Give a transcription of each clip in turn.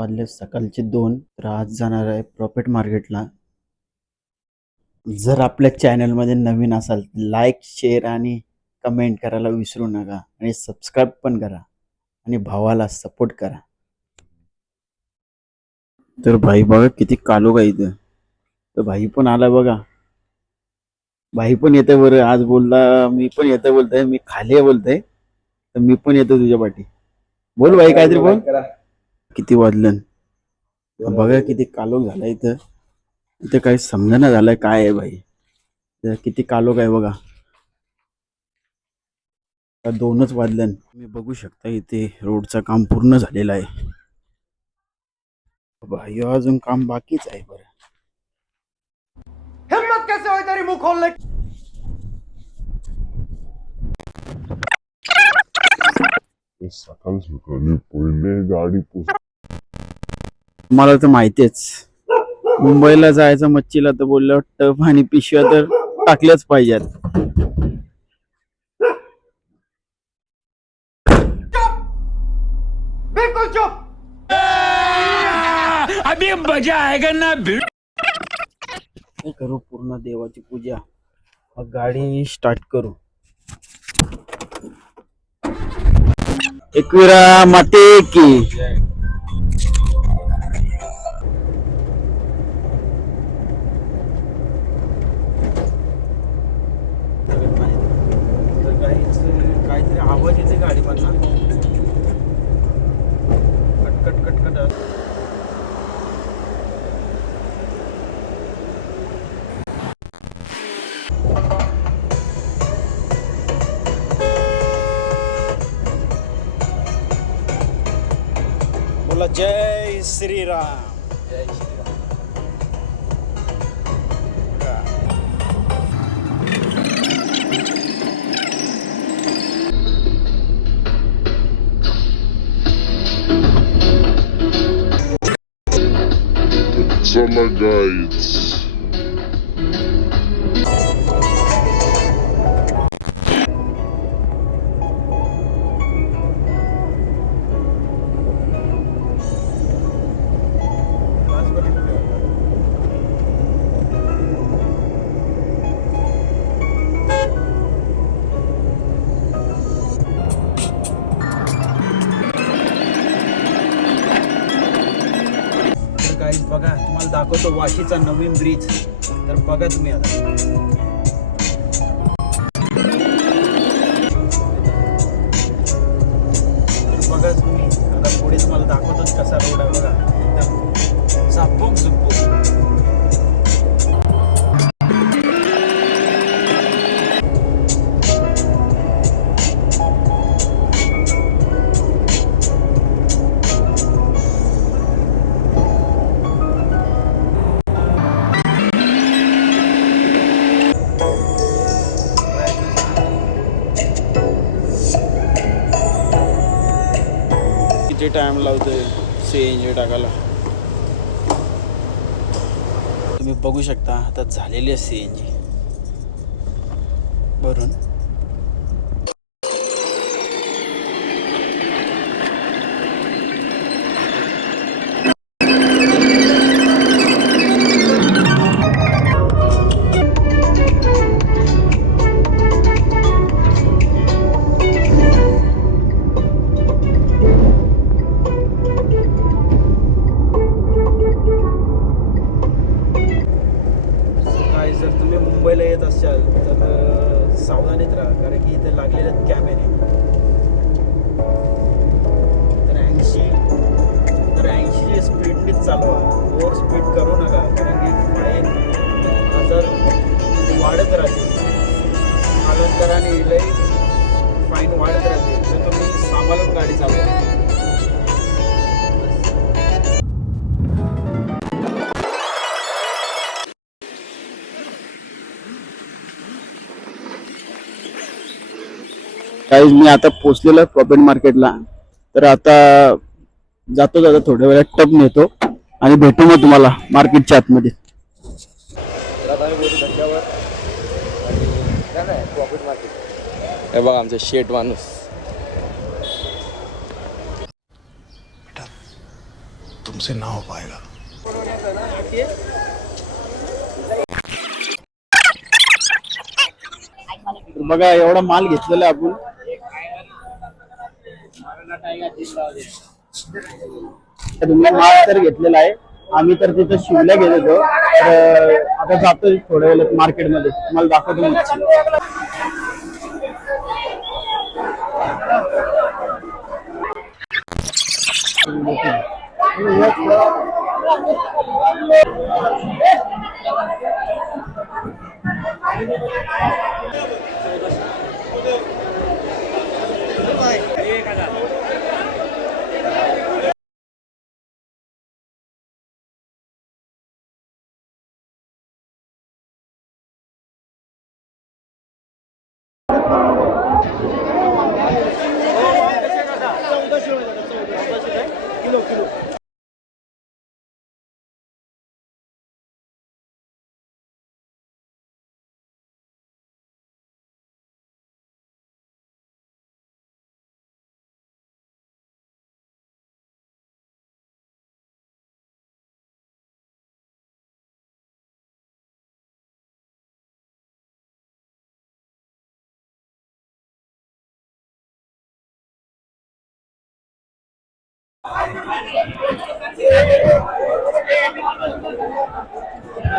वाजले सकाळचे दोन तर आज जाणार आहे प्रॉफिट मार्केटला. जर आपल्या चॅनलमध्ये नवीन असाल लाईक शेअर आणि कमेंट करायला विसरू नका आणि सबस्क्राईब पण करा आणि भावाला सपोर्ट करा. तर भाई बघा किती कालो का इथं. तर भाई पण आला बघा. भाई पण येतोय बरं. आज बोलला मी पण येतं बोलतोय. मी खाली आहे बोलतोय. तर मी पण येतो तुझ्या पाठी. बोल भाई काहीतरी बोल. किती वाजलं बघा किती कालोख झाला इथं. इथं काही समजना झालंय काय आहे भाई किती कालोख आहे बघा. आता दोनच वाजलं तुम्ही बघू शकता इथे रोडचं काम पूर्ण झालेलं आहे. भाई अजून काम बाकीच आहे बरं. हिम्मत कैसे हुई तरी मुंह खोलने की? ते सकाळ सकाळी पहिले गाडी मला तर माहितीच. मुंबईला जायचं मच्छीला तर बोललं टप आणि पिशव्या तर टाकल्याच पाहिजेत. बिल्कुल चुप! हे करू पूर्ण देवाची पूजा. गाडी स्टार्ट करू. एकविरा माते की. Джей Сри Рам. Замогается. दाखवतो वाशीचा नवीन ब्रिज. तर बघा तुम्ही आता. किती टाइम लावतोय? सी एन जी टाकायला. तुम्ही बघू शकता आता झालेली आहे सी एन जी भरून. असाल तर सावधानीत राहा कारण की इथे लागलेले आहेत कॅमेरे तर ऐंशी तर ऐंशी स्पीडनीच चालवा. ओव्हर स्पीड करू नका कारण की फाईन हजार वाढत राहते कालांतराने लई फाईन वाढत राहते काही मी आता पोचलेलो आहे प्रॉफिट मार्केटला तर आता जातो जातो थोड्या वेळात टप नेतो आणि भेटू मग तुम्हाला मार्केटच्या आतमध्ये. हे बघा आमचे शेट माणूस. तुम तुमसे ना हो पाएगा तर बघा एवढा माल घेतलेला आहे तर तुम्ही मास्क तर घेतलेला आहे. आम्ही तर तिथं शिवल्या गेलो होतो. तर आता जातो थोड्या वेळात मार्केटमध्ये. मला दाखवतो मच्छी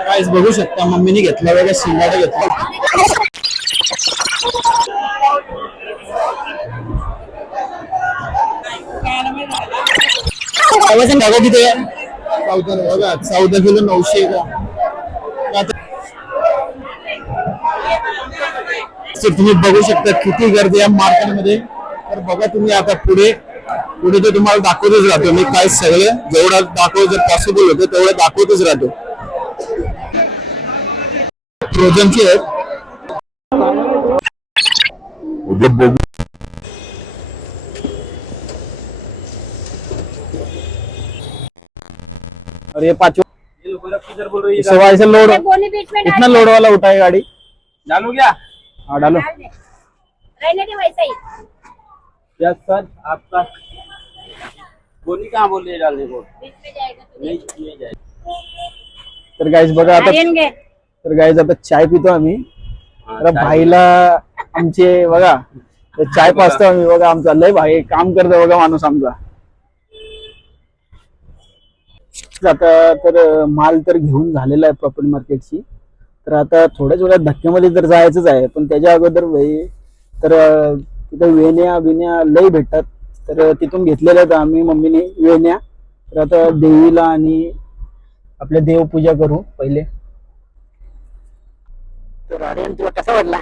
काहीच बघू शकता मम्मीने घेतला वेगळा शिंगाडा घेतला. वज़न बघा किती आहे चौदा बघा चौदा किलो नऊशे तुम्ही बघू शकता किती गर्दी आहे मार्केटमध्ये. तर बघा तुम्ही आता पुढे पुढे तर तुम्हाला दाखवतच राहतो. मी काय सगळं जेवढं दाखव जर पॉसिबल होतं तेवढं दाखवतच राहतो. फ्रोझनची आहेत. और ये पाँचों सवा ऐसे लोड बोली बीच में कितना लोड वाला उठाए गाड़ी. डालू क्या हाँ डालो. रहने दे. वैसे ही यस सर आपका बोली कहाँ बोल रही है डालने को बीच में जाएगा तू नहीं नहीं जाए तर गाईज बघा आता तर गाईज आता चाय पितो आम्ही. तर भाईला आमचे बघा तर चाय पाचतो आम्ही बघा आमचा. लय भाई काम करतो बघा माणूस आमचा. आता तर माल तर घेऊन झालेला आहे प्रॉपर्टी मार्केटची तर आता थोड्या थोड्या धक्क्यामध्ये तर जायचंच आहे. पण त्याच्या अगोदर भाई तर तिथं वेण्या बिण्या लय भेटतात. तर तिथून घेतलेल्या आम्ही मम्मीने वेण्या. तर आता देवीला आणि आपल्या देवपूजा करू पहिले. तर आर्यन तुला कसा वाटला?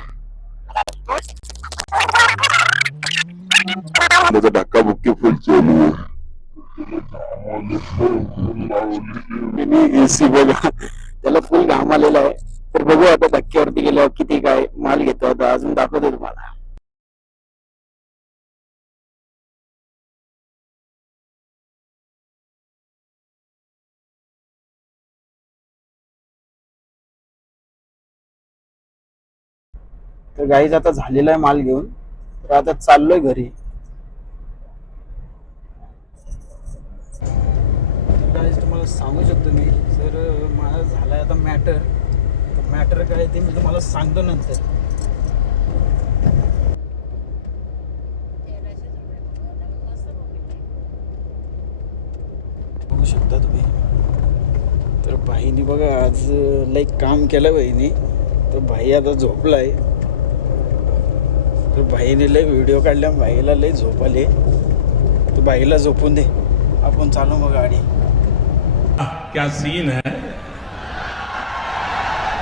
त्याचा धक्का बुक्की फुल चालू एसी बघा. त्याला फुल घाम आलेला आहे. तर बघू आता धक्क्यावरती गेल्यावर किती काय माल घेतो आता. अजून दाखवतो तुम्हाला. तर गाईज आता झालेला आहे माल घेऊन. तर आता चाललोय घरी. गाईज तुम्हाला सांगू शकतो मी सर माझा झालाय आता मॅटर तर मॅटर काय ते मी तुम्हाला सांगतो नंतर. बघू शकता तुम्ही. तर भाईनी बघा आज लाईक काम केलं बाईनी तर भाई आता झोपलाय. तर भाईने लय व्हिडिओ काढल्या भाईला लय झोप आली. तर भाईला झोपून दे. आपण चालू मग गाडी. क्या सीन है?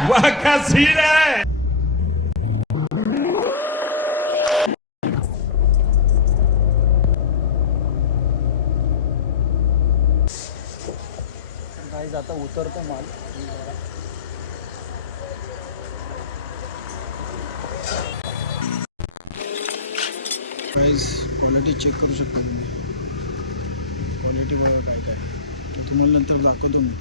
वाह क्या सीन है? आता उतरतो माल. प्राईज क्वालिटी चेक करू शकता तुम्ही. क्वालिटी बघा काय काय तुम्हाला नंतर दाखवतो मी.